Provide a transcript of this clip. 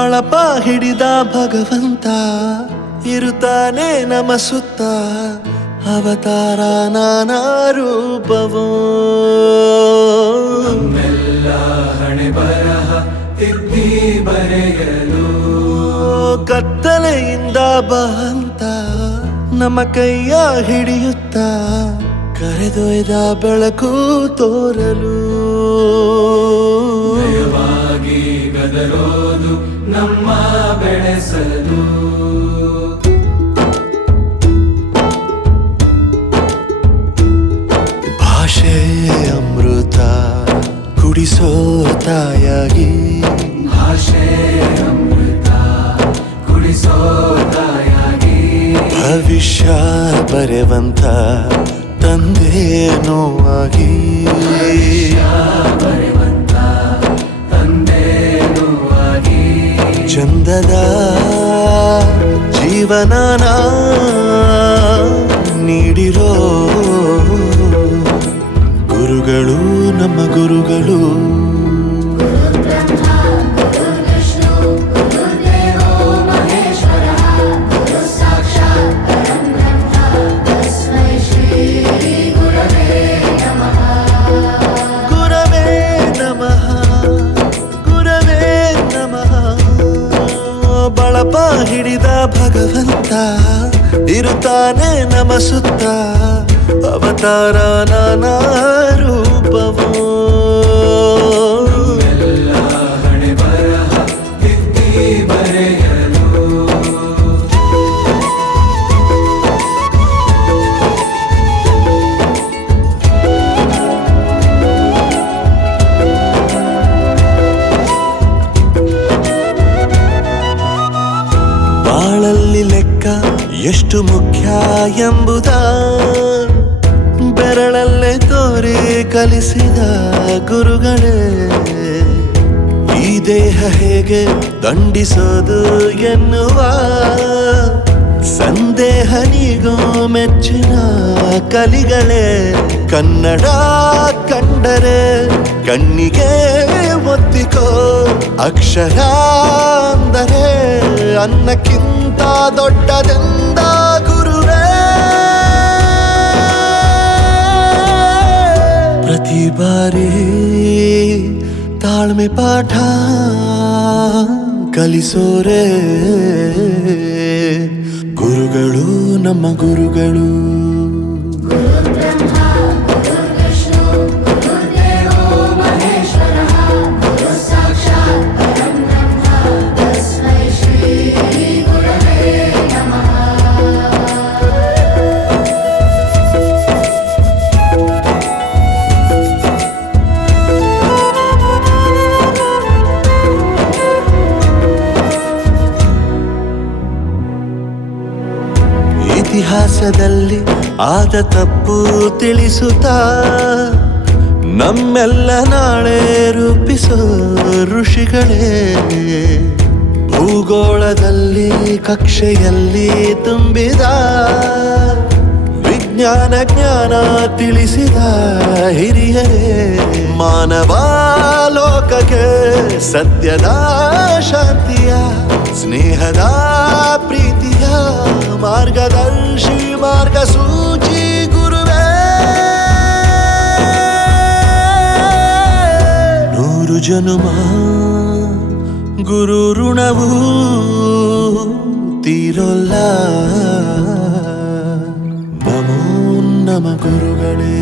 ಬಳಪ ಹಿಡಿದ ಭಗವಂತ ಇರುತ್ತಾನೆ ನಮ ಸುತ್ತ ಅವತಾರ ನಾನಾ ರೂಪವೋ ನಮ್ಮೆಲ್ಲ ಹಣೆ ಬರಹ ತಿದ್ದಿ ಬರೆಯಲು ಕತ್ತಲೆಯಿಂದ ಬಂತ ನಮ್ಮ ಕೈಯ ಹಿಡಿಯುತ್ತ ಕರೆದೊಯ್ದ ಬೆಳಕು ತೋರಲು ನಯವಾಗಿ ಗದರೋದು ನಮ್ಮ ಬೆಳೆಸಲು ಭಾಷೆ ಅಮೃತ ಕುಡಿಸೋ ತಾಯಾಗಿ ಭಾಷೆ ಅಮೃತ ಕುಡಿಸೋ ತಾಯಾಗಿ ಭವಿಷ್ಯ ಬರೆವಂತ ತಂದೆ ನೋವಾಗಿ ಬರೆವಂತ ತಂದೆನುವಾಗಿ ಚಂದದ ಜೀವನನ ನೀಡಿರೋ ಗುರುಗಳು ನಮ್ಮ ಗುರುಗಳು ಗುರವೇ ನಮಃ ಗುರವೇ ನಮಃ ಬಳಪ ಹಿಡಿದ ಭಗವಂತ ಇರುತ್ತಾನೆ ನಮ ಸುತ್ತ ಅವತಾರ ನಾನಾ ರೂಪವೋ ಎಲ್ಲ ಹಣೆ ಬರಹ ತಿದ್ದಿ ಬರೆಯಲು ಬಾಳಲ್ಲಿ ಲೆಕ್ಕ ಎಷ್ಟು ಮುಖ್ಯ ಎಂಬುದ ಬೆರಳಲ್ಲೇ ತೋರಿ ಕಲಿಸಿದ ಗುರುಗಳೇ ಈ ದೇಹ ಹೇಗೆ ದಂಡಿಸೋದು ಎನ್ನುವ ಸಂದೇಹ ನೀಗೋ ಮೆಚ್ಚಿನ ಕಲಿಗಳೇ ಕನ್ನಡ ಕಂಡರೆ ಕಣ್ಣಿಗೆ ಒತ್ತಿಕೋ ಅಕ್ಷರ ಅಂದರೆ ಅನ್ನಕ್ಕಿಂತ ದೊಡ್ಡದೆಂದ ಗುರುವೇ ಪ್ರತಿ ಬಾರಿ ತಾಳ್ಮೆ ಪಾಠ ಕಲಿಸೋರೆ ಗುರುಗಳು ನಮ್ಮ ಗುರುಗಳು ಇತಿಹಾಸದಲ್ಲಿ ಆದ ತಪ್ಪು ತಿಳಿಸುತ್ತಾ ನಮ್ಮೆಲ್ಲ ನಾಳೆ ರೂಪಿಸೋ ಋಷಿಗಳೇ ಭೂಗೋಳದಲ್ಲಿ ಕಕ್ಷೆಯಲ್ಲಿ ತುಂಬಿದ ವಿಜ್ಞಾನ ಜ್ಞಾನ ತಿಳಿಸಿದ ಹಿರಿಯರೇ ಮಾನವ ಲೋಕಕ್ಕೆ ಸತ್ಯದ ಶಾಂತಿಯ ಸ್ನೇಹದ ಪ್ರೀತಿಯ ಮಾರ್ಗದರ್ಶಿ ಮಾರ್ಗಸೂಚಿ ಗುರುವೇ ನೂರು ಜನುಮ ಗುರು ಋಣವು ತೀರೋಲ್ಲ ನಮೋ ನಮ ಗುರುಗಳೇ.